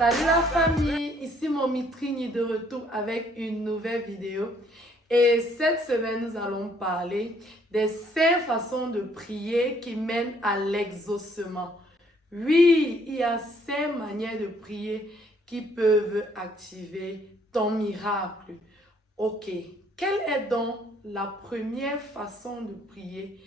Salut la famille, ici Mommy Trini de retour avec une nouvelle vidéo. Et cette semaine, nous allons parler des 5 façons de prier qui mènent à l'exaucement. Oui, il y a 5 manières de prier qui peuvent activer ton miracle. Ok, quelle est donc la première façon de prier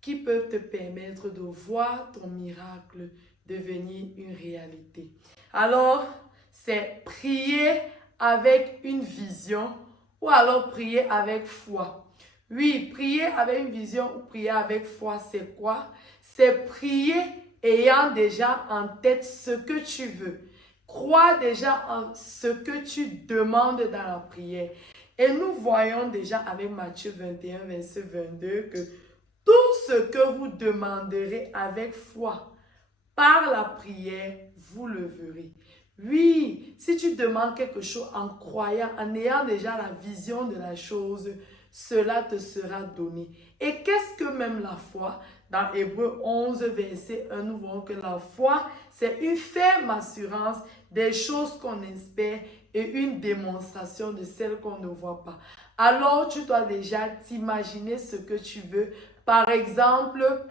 qui peut te permettre de voir ton miracle devenir une réalité? Alors, c'est prier avec une vision ou alors prier avec foi. Oui, prier avec une vision ou prier avec foi, c'est quoi? C'est prier ayant déjà en tête ce que tu veux. Crois déjà en ce que tu demandes dans la prière. Et nous voyons déjà avec Matthieu 21, verset 22 que tout ce que vous demanderez avec foi, par la prière, vous le verrez. Oui, si tu demandes quelque chose en croyant, en ayant déjà la vision de la chose, cela te sera donné. Et qu'est-ce que même la foi? Dans Hébreux 11, verset 1, nous voyons que la foi, c'est une ferme assurance des choses qu'on espère et une démonstration de celles qu'on ne voit pas. Alors, tu dois déjà t'imaginer ce que tu veux. Par exemple,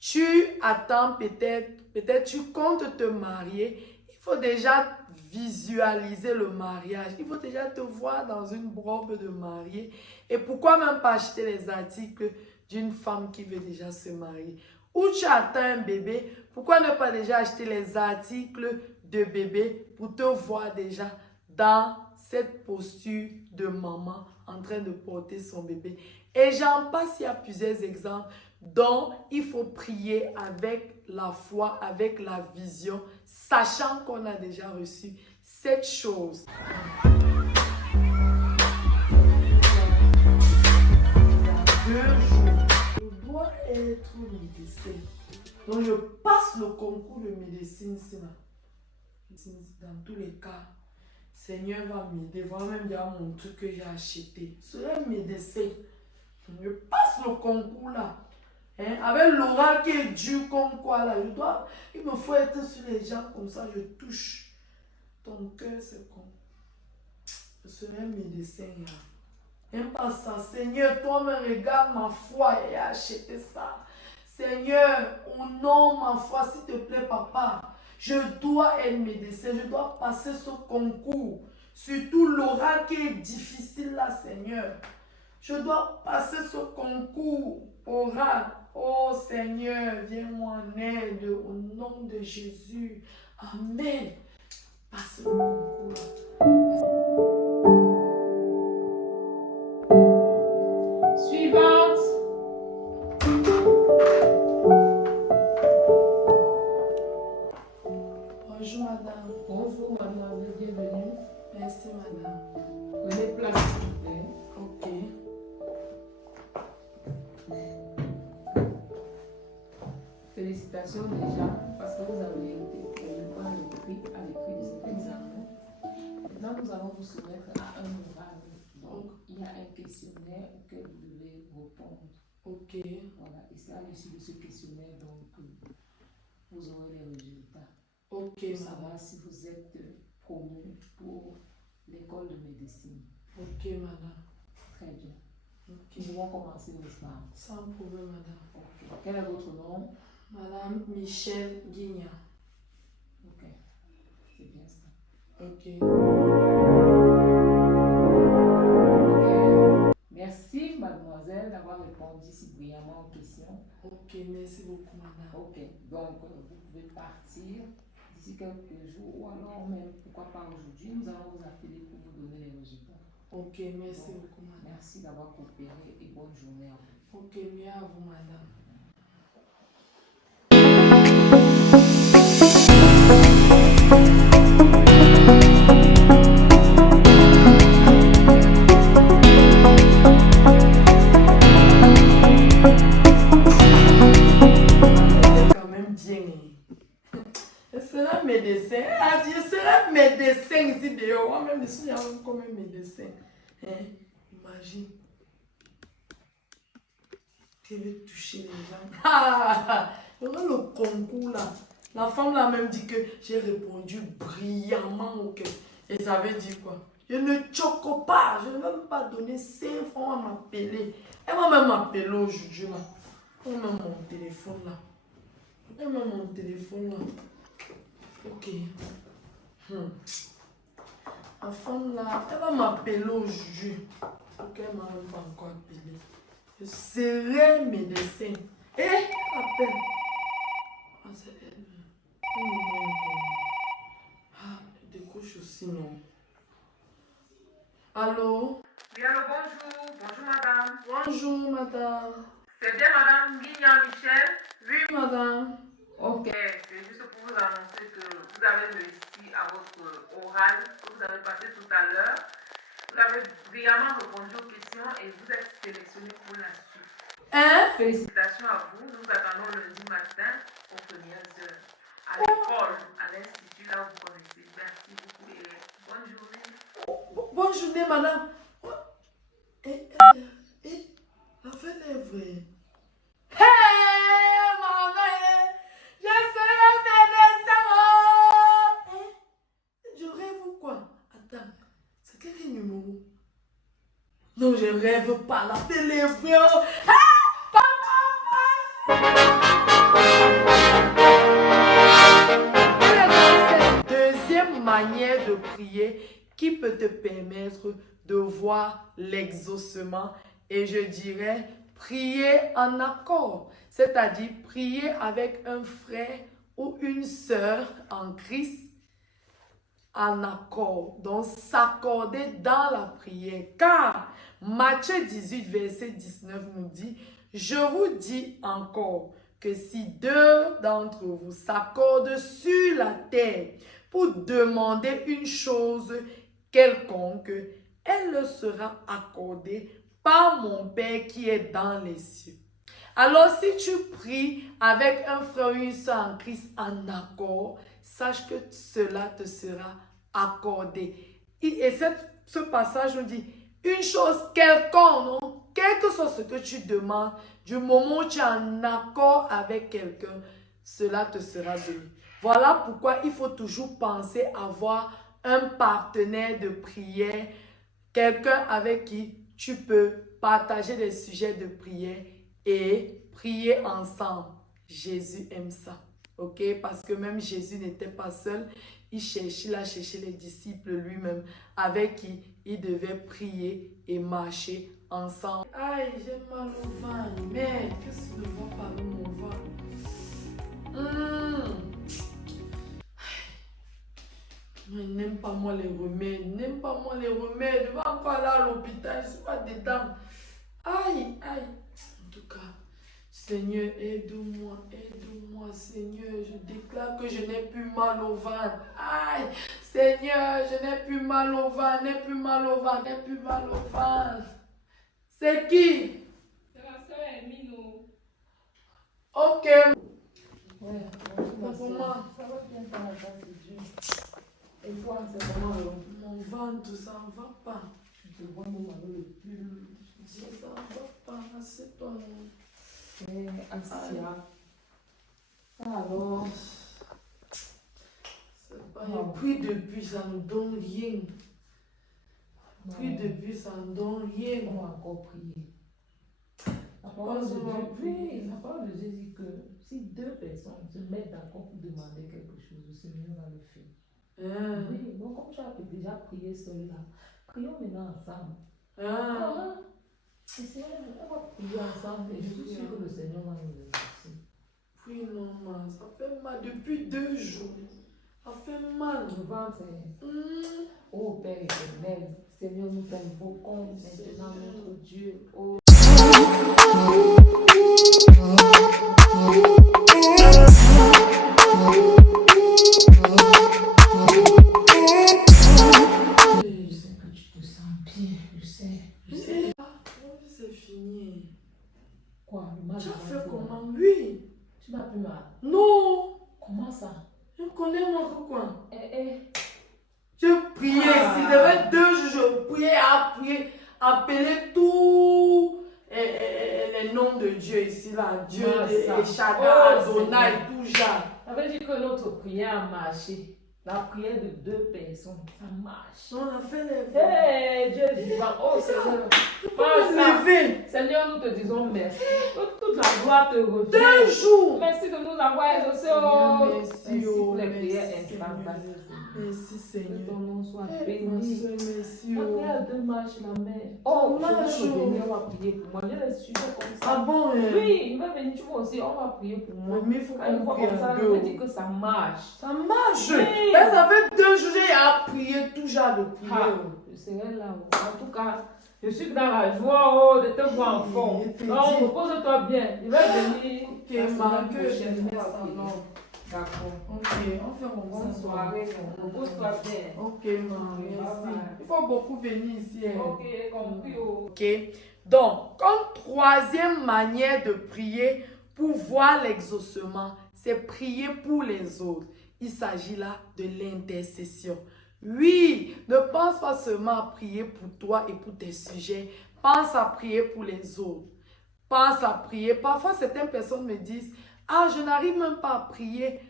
tu attends peut-être tu comptes te marier. Il faut déjà visualiser le mariage. Il faut déjà te voir dans une robe de mariée. Et pourquoi même pas acheter les articles d'une femme qui veut déjà se marier? Ou tu attends un bébé, pourquoi ne pas déjà acheter les articles de bébé pour te voir déjà dans cette posture de maman en train de porter son bébé? Et j'en passe, il y a plusieurs exemples dont il faut prier avec la foi, avec la vision, sachant qu'on a déjà reçu cette chose. Je dois être médecin. Donc je passe le concours de médecine dans tous les cas. Seigneur va m'aider, va même dire mon truc que j'ai acheté. Je serai médecin. Je passe le concours là. Avec l'oral qui est dur comme quoi là, il me faut être sur les gens comme ça, je touche. Ton cœur c'est comme, je serai un médecin là. N'aime pas ça, Seigneur, toi me regarde ma foi et a acheté ça. Seigneur, honore ma foi, s'il te plaît, papa. Je dois être médecin, je dois passer ce concours. Surtout l'oral qui est difficile là, Seigneur. Je dois passer ce concours oral. Oh Seigneur, viens-moi en aide au nom de Jésus. Amen. Passe le concours. Suivante. Bonjour madame. Bonjour madame, bienvenue. Merci madame. Prenez place s'il vous plaît. Ok. Félicitations déjà parce que vous avez été promu à l'écrit de cet examen. Maintenant nous allons vous soumettre à un oral. Donc il y a un questionnaire auquel vous devez répondre. Ok. Voilà, et c'est à l'issue de ce questionnaire donc vous aurez les résultats. Ok Pour madame. savoir si vous êtes promu pour l'école de médecine. Ok madame. Très bien. Ok. Nous pouvons commencer, n'est-ce pas? Sans problème madame. Ok. Quel est votre nom? Madame Michel Guigna. Ok, c'est bien ça. Ok. Ok. Merci mademoiselle d'avoir répondu si brillamment aux questions. Ok, merci beaucoup madame. Ok, donc vous pouvez partir d'ici quelques jours ou alors même pourquoi pas aujourd'hui, nous allons vous appeler pour vous donner les résultats. Ok, merci Bon, beaucoup madame. merci d'avoir coopéré et bonne journée à vous. Ok, mieux à vous madame. Quand même bien. Je serai médecin. Je serai médecin ici dehors. Moi-même, je suis comme un médecin. Imagine. Tu veux toucher les gens. Ah, le concours là. La femme l'a même dit que j'ai répondu brillamment au cœur. Et ça veut dire quoi? Je ne choque pas. Je ne vais même pas donner 5 francs à m'appeler. Elle va même m'appeler aujourd'hui là. Elle va même mon téléphone là. Elle va même mon téléphone là. Ok. La femme là, elle va m'appeler aujourd'hui. Ok, elle m'a même pas encore appelé. Je serai médecin. Eh, appelle. Ah, c'est elle. Ah, je décroche aussi, non. Allô? Oui, allô, bonjour. Bonjour, madame. Bonjour, madame. C'est bien madame Guignan Michel? Oui, madame. Ok, c'est juste pour vous annoncer que vous avez réussi à votre oral que vous avez passé tout à l'heure. Vous avez brillamment répondu aux questions et vous êtes sélectionné pour la suite. Hein? Félicitations à vous. Nous attendons lundi matin aux premières heures. À l'école, à l'institut, là où vous connaissez. Merci beaucoup et bonne journée. Bonne journée, madame. La fête est vraie. Hey, maman, je serai médecin. Je rêve ou quoi? Attends, c'est quel numéro? Non, je rêve pas. La télé est vraie. Deuxième manière de prier qui peut te permettre de voir l'exaucement, et je dirais prier en accord, c'est-à-dire prier avec un frère ou une sœur en Christ en accord, donc s'accorder dans la prière, car Matthieu 18 verset 19 nous dit: je vous dis encore que si 2 d'entre vous s'accordent sur la terre pour demander une chose quelconque, elle leur sera accordée par mon Père qui est dans les cieux. Alors si tu pries avec un frère ou une soeur en Christ en accord, sache que cela te sera accordé. Et ce passage nous dit une chose quelconque, non? Quel que soit ce que tu demandes, du moment où tu es en accord avec quelqu'un, cela te sera donné. Voilà pourquoi il faut toujours penser avoir un partenaire de prière, quelqu'un avec qui tu peux partager des sujets de prière et prier ensemble. Jésus aime ça, ok? Parce que même Jésus n'était pas seul, il a cherché les disciples lui-même avec qui il devait prier et marcher ensemble. Aïe, j'ai mal au ventre. Mais qu'est-ce que je vois par mon ventre? Il n'aime pas moi les remèdes. Il n'aime pas moi les remèdes. Je vais encore aller à l'hôpital. Je ne suis pas dedans. Aïe, aïe. En tout cas, Seigneur, aide-moi, aide-moi, Seigneur. Je déclare que je n'ai plus mal au ventre. Aïe, Seigneur, je n'ai plus mal au ventre, n'ai plus mal au ventre, n'ai plus mal au ventre. C'est qui? C'est la soeur Emino. Ok. Ouais, Pour moi. ça va bien par la grâce de Dieu. Et toi, c'est comment alors? Mon ventre, ça ne va pas. Tu te vois même avec le pull. Ça ne va pas. C'est toi. Eh, Asia. Alors. C'est pas. Et puis depuis, ça ne donne rien. Puis depuis, ça ne donne rien. On va encore prier. La parole de Dieu, oui, la parole de Dieu dit que si 2 personnes se mettent d'accord pour demander quelque chose, le Seigneur va le faire. Oui, donc comme tu as déjà prié seul là, prions maintenant ensemble. Le Seigneur, on va prier ensemble et je suis sûre que le Seigneur va nous exaucer. Oui, non, ça fait mal depuis 2 jours. Ça fait mal. Le ventre, oh Père éternel, Seigneur, nous t'invoquons maintenant notre Dieu. Oh. C'est fini. Quoi? Le mal Tu as de fait ventre, comment? Oui. Tu n'as plus mal. Non. Comment ça? Je connais moi quoi. Je priais ici, devait 2 jours, je priais, appeler tous les noms de Dieu ici, là. Dieu, Shaddai, Adonai, tout genre. Ça veut dire que notre prière a marché. La prière de 2 personnes, ça marche. On a fait les Hey, Dieu est vivant. Oh Seigneur. Seigneur, nous te disons merci. Toute la gloire te revient. 2 jours. Merci de nous avoir exaucés. Oh. Merci, pour les merci, prières Seigneur. instantanées. Merci, Que Seigneur. ton nom soit Ma béni. soeur, merci. La prière de marche, la mère. Oh, Marche, je vais oh. venir, on va prier pour moi. J'ai les sujets comme Ah ça. bon, Oui, il va venir, tu vois aussi, on va prier pour moi. Mais il faut Quand une qu'on fois prie comme ça, à je veux 2. dire que ça marche. Ça marche. Oui. Ben, ça fait 2 jours, j'ai à prier tout genre de Ah, prière. je serai là. En tout cas, je suis dans la joie de te voir en forme. Je te Donc, dis. repose-toi bien. Il va venir. Ok, la ma semaine que prochaine, je on mets va ça prier. non. D'accord. Ok, on fait comme Bonne ça. soirée. Repose-toi bien. Ok, ma, Bye merci. bye. Il faut beaucoup venir ici. Hein. Ok, compris. Oh. Ok. Donc, comme troisième manière de prier pour voir l'exaucement, c'est prier pour les autres. Il s'agit là de l'intercession. Oui, ne pense pas seulement à prier pour toi et pour tes sujets. Pense à prier pour les autres. Pense à prier. Parfois, certaines personnes me disent, ah, je n'arrive même pas à prier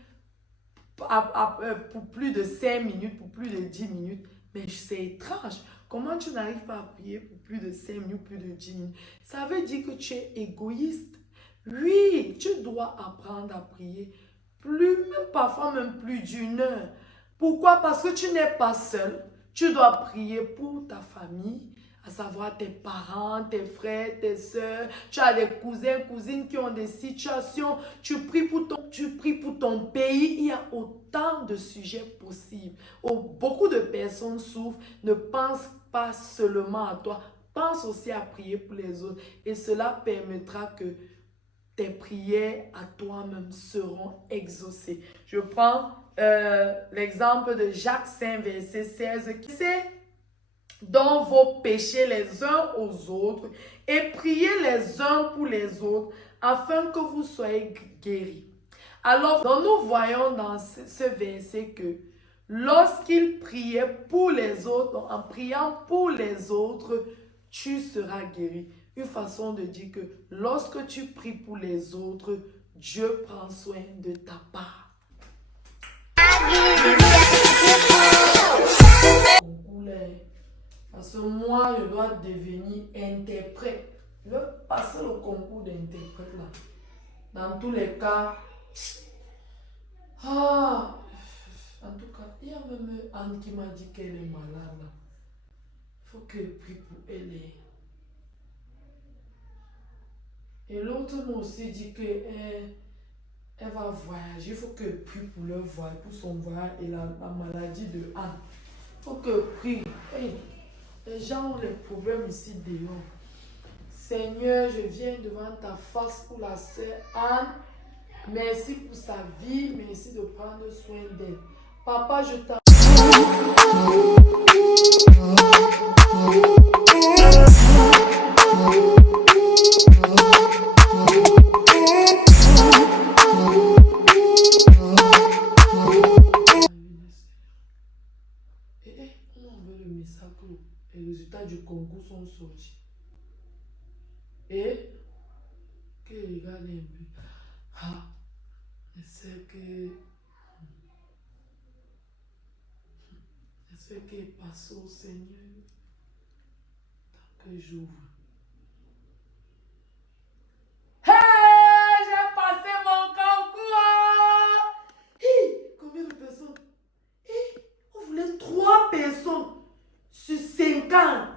pour plus de 5 minutes, pour plus de 10 minutes. Mais c'est étrange. Comment tu n'arrives pas à prier pour plus de 5 minutes, plus de 10 minutes? Ça veut dire que tu es égoïste. Oui, tu dois apprendre à prier parfois même plus d'1 heure. Pourquoi? Parce que tu n'es pas seul. Tu dois prier pour ta famille, à savoir tes parents, tes frères, tes soeurs. Tu as des cousins, cousines qui ont des situations. Tu pries pour ton pays. Il y a autant de sujets possibles. Beaucoup de personnes souffrent. Ne pense pas seulement à toi. Pense aussi à prier pour les autres. Et cela permettra que tes prières à toi-même seront exaucées. Je prends l'exemple de Jacques 5, verset 16, qui c'est dont vos péchés les uns aux autres et priez les uns pour les autres afin que vous soyez guéris. Alors, nous voyons dans ce verset que lorsqu'il priait pour les autres, en priant pour les autres, tu seras guéri. Une façon de dire que lorsque tu pries pour les autres, Dieu prend soin de ta part. Parce que moi, je dois devenir interprète. Je veux passer le concours d'interprète là. Dans tous les cas, en tout cas, il y a même Anne qui m'a dit qu'elle est malade là. Il faut que je prie pour elle. Et l'autre m'a aussi dit qu'elle va voyager. Il faut que je prie pour leur voyage, pour son voyage et la maladie de Anne. Il faut que je prie. Hey, les gens ont des problèmes ici dehors. Seigneur, je viens devant ta face pour la sœur Anne. Merci pour sa vie. Merci de prendre soin d'elle. Papa, je t'en... Les résultats du concours sont sortis. Et que regarde un peu. Ah, j'espère qu'il passe au Seigneur tant que j'ouvre. Hey, j'ai passé mon concours! Hey, combien de personnes? Hey, on voulait 3 personnes sur 50.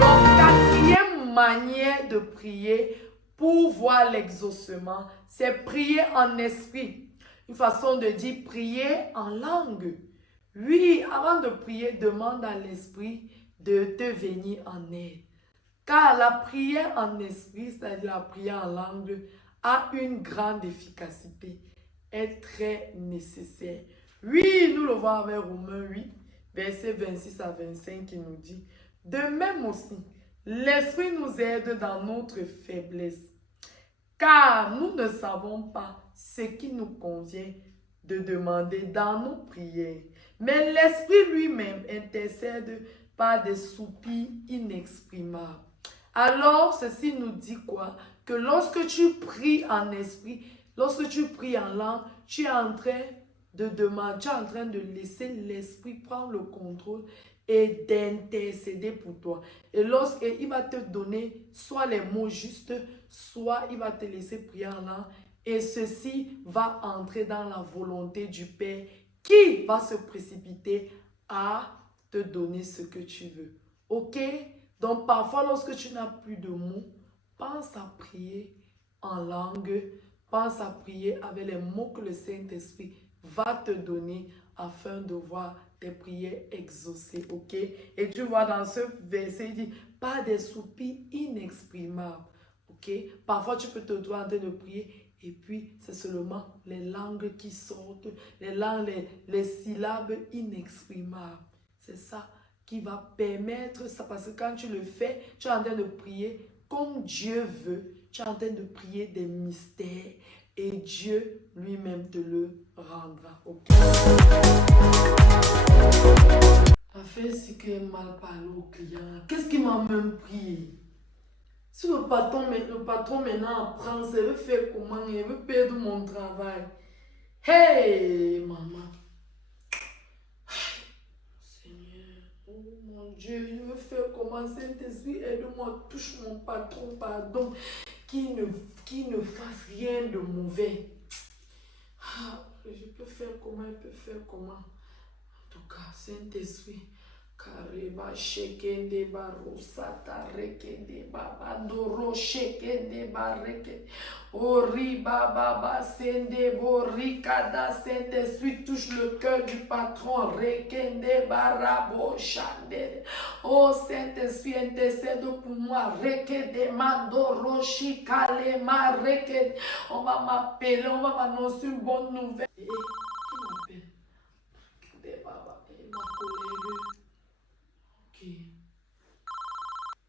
Donc, quatrième manière de prier pour voir l'exaucement, c'est prier en esprit. Une façon de dire prier en langue. Oui, avant de prier, demande à l'esprit de te venir en aide. Car la prière en esprit, c'est-à-dire la prière en langue, a une grande efficacité, est très nécessaire. Oui, nous le voyons avec Romains 8, versets 26 à 25 qui nous dit, de même aussi, l'esprit nous aide dans notre faiblesse, car nous ne savons pas ce qui nous convient de demander dans nos prières. Mais l'esprit lui-même intercède par des soupirs inexprimables. Alors, ceci nous dit quoi? Que lorsque tu pries en esprit, lorsque tu pries en langue, tu es en train de demander, tu es en train de laisser l'esprit prendre le contrôle et d'intercéder pour toi. Et lorsqu'il va te donner soit les mots justes, soit il va te laisser prier en langue. Et ceci va entrer dans la volonté du Père qui va se précipiter à te donner ce que tu veux. Ok? Donc parfois lorsque tu n'as plus de mots, pense à prier en langue, pense à prier avec les mots que le Saint-Esprit va te donner afin de voir tes prières exaucées. Ok? Et tu vois dans ce verset, il dit, pas des soupirs inexprimables. Ok? Parfois tu peux te trouver en train de prier. Et puis, c'est seulement les langues qui sortent, les langues, les syllabes inexprimables. C'est ça qui va permettre ça. Parce que quand tu le fais, tu es en train de prier comme Dieu veut. Tu es en train de prier des mystères. Et Dieu lui-même te le rendra. Okay? Afin si que mal parlé au client. Qu'est-ce qui m'a même prié? Si le patron maintenant apprend, il veut faire comment? Il veut perdre mon travail. Hey, maman. Seigneur, oh mon Dieu, il veut faire comment? Saint-Esprit, aide-moi, touche mon patron, pardon. Qui ne fasse rien de mauvais. Ah, je peux faire comment? Il peut faire comment? En tout cas, Saint-Esprit. Kariba shekende barosata rekende baba doro shekende bareke ori baba basende borika da Saint-Esprit touche le cœur du patron rekende barabo shande. Oh Saint-Esprit intercède pour moi rekende mandoro shikale ma rekende. On va m'appeler, on va m'annoncer une bonne nouvelle. Qui m'appelle? Rekende baba et ma collègue.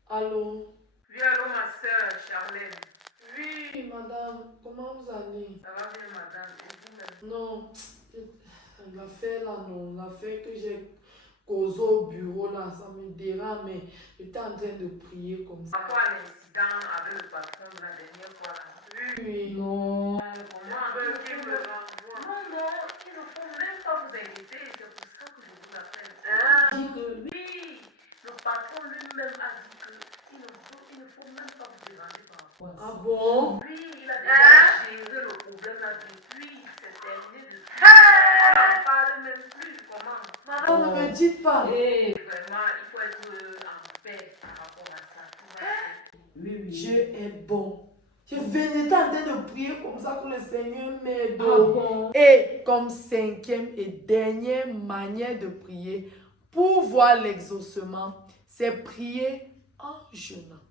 Allô? Oui, allô, ma soeur Charlène. Oui, madame, comment vous allez? Ça va bien, madame. Et vous-même? Non, l'affaire là, non, l'affaire que j'ai causée au bureau là, ça me dérange, mais j'étais en train de prier comme ça. Par rapport à l'incident avec le patron de la dernière fois là. Oui, non. Comment veut-il me renvoie? Non, non, il ne faut même pas vous inquiéter, c'est pour ça que je vous appelle. Dit que Oui, le patron lui-même a dit qu'il ne faut même pas vous déranger par rapport à ça. ah bon? Oui, il a déjà géré le problème là depuis, c'est terminé depuis. On n'en parle même plus, comment? On ne me dites pas. Vraiment, il faut être en paix par rapport à ça. Tout va bien. Oui, Dieu est bon. Je venais en train de prier comme ça que le Seigneur m'aide. bon? Et comme cinquième et dernière manière de prier pour voir l'exaucement, c'est prier en jeûnant.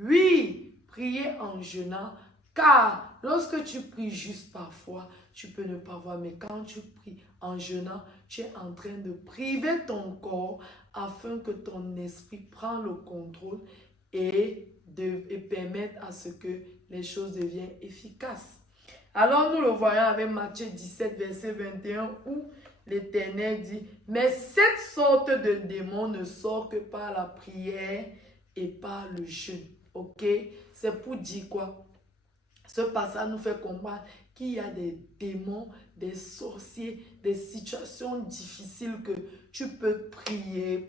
Oui, prier en jeûnant, car lorsque tu pries juste parfois, tu peux ne pas voir, mais quand tu pries en jeûnant, tu es en train de priver ton corps afin que ton esprit prenne le contrôle et permette à ce que les choses deviennent efficaces. Alors nous le voyons avec Matthieu 17, verset 21, où l'Éternel dit, mais cette sorte de démon ne sort que par la prière et par le jeûne. Ok? C'est pour dire quoi? Ce passage nous fait comprendre qu'il y a des démons, des sorciers, des situations difficiles que tu peux prier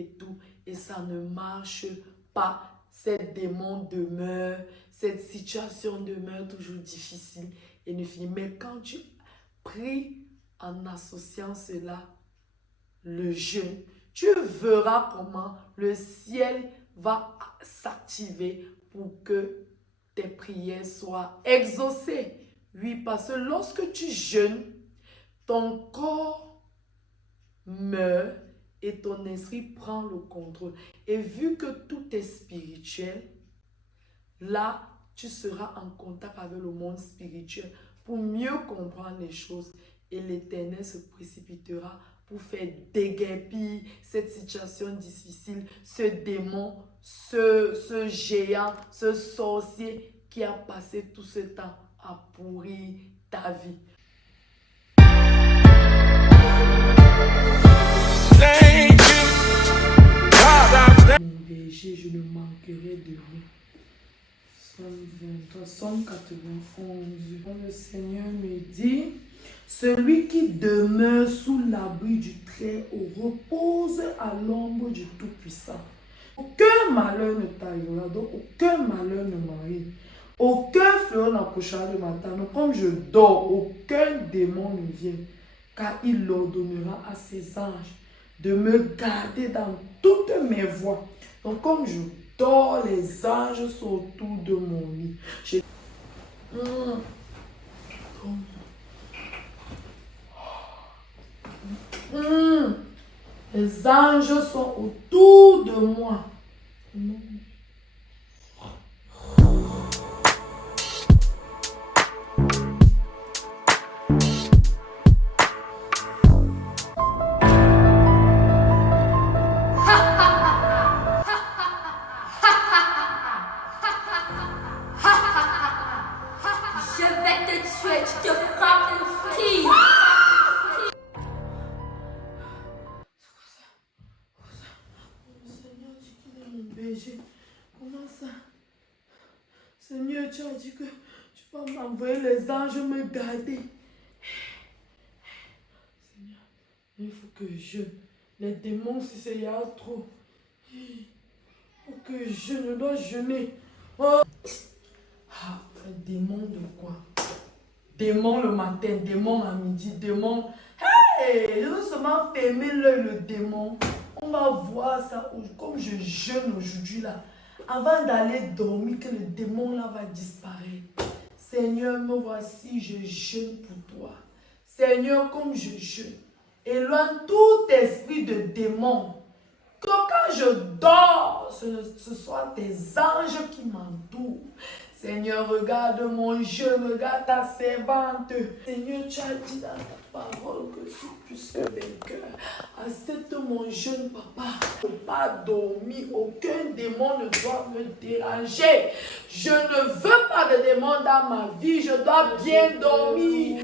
et tout. Et ça ne marche pas. Ces démons demeurent, cette situation demeure toujours difficile et ne finit. Mais quand tu pries en associant cela, le jeûne, tu verras comment le ciel va s'activer pour que tes prières soient exaucées. Oui, parce que lorsque tu jeûnes, ton corps meurt et ton esprit prend le contrôle. Et vu que tout est spirituel, là, tu seras en contact avec le monde spirituel pour mieux comprendre les choses. Et l'Éternel se précipitera pour faire déguerpir cette situation difficile, ce démon, ce géant, ce sorcier qui a passé tout ce temps à pourrir ta vie. Thank you. manquerait de rien. Somme 23, Somme 91. Le Seigneur me dit, celui qui demeure sous l'abri du Très-Haut repose à l'ombre du Tout-Puissant. Aucun malheur ne t'arrivera, donc aucun malheur ne m'arrive. Aucun fléau n'approchera de ma table. Comme je dors, aucun démon ne vient, car il ordonnera à ses anges de me garder dans toutes mes voies. Donc comme je dors, les anges sont autour de mon lit. Les anges sont autour de moi. Comment ça? Seigneur, tu as dit que tu vas m'envoyer les anges me garder. Seigneur, il faut que je... Les démons, si c'est y a trop. Il faut que je dois jeûner. Oh. Ah, un démon de quoi? Démon le matin, démon à midi, démon... Hey! Je veux seulement fermer l'œil, le démon. On va voir ça, comme je jeûne aujourd'hui là, avant d'aller dormir, que le démon là va disparaître. Seigneur, me voici, je jeûne pour toi. Seigneur, comme je jeûne, éloigne tout esprit de démon. Que quand je dors, ce soit tes anges qui m'entourent. Seigneur, regarde mon jeûne, regarde ta servante. Seigneur, tu as dit dans ta parole que je suis plus que vainqueur. Accepte mon jeûne, papa. Je ne peux pas dormir. Aucun démon ne doit me déranger. Je ne veux pas de démon dans ma vie. Je dois bien dormir.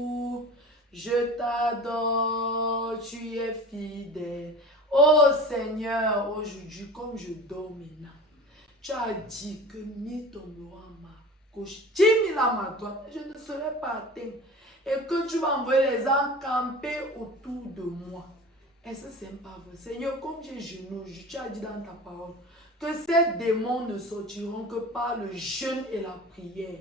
Je t'adore, tu es fidèle. Oh Seigneur, aujourd'hui, comme je dors maintenant, tu as dit que ni tombera à ma gauche, 10 000 à ma droite, je ne serai pas atteint. Et que tu vas envoyer les anges camper autour de moi. Est-ce que c'est pas vrai? Seigneur, comme j'ai jeûné, tu as dit dans ta parole que ces démons ne sortiront que par le jeûne et la prière.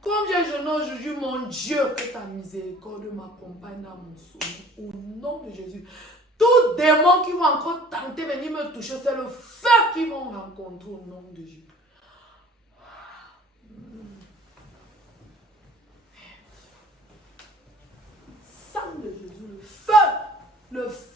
Comme j'ai jeûné aujourd'hui, mon Dieu, que ta miséricorde m'accompagne dans mon sommeil. Au nom de Jésus. Tout démon qui va encore tenter de venir me toucher, c'est le feu qu'ils vont rencontrer au nom de Jésus. Sang de Jésus, le feu, le feu.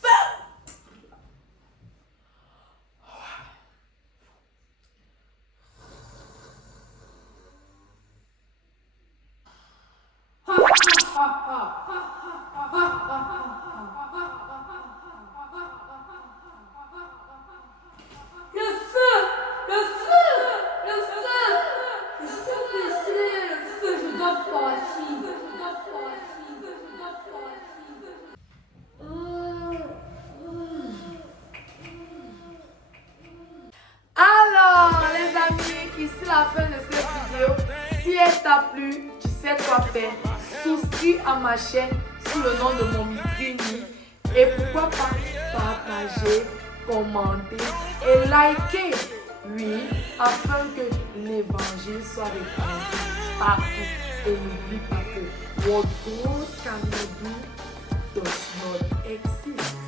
Alors, les amis, ici la fin de cette vidéo. Si elle t'a plu, tu sais quoi faire. Souscris à ma chaîne sous le nom de Mommy Trini. Et pourquoi pas partager, commenter et liker. Oui, afin que l'évangile soit répandu partout. Et n'oublie pas que what God can do does not exist.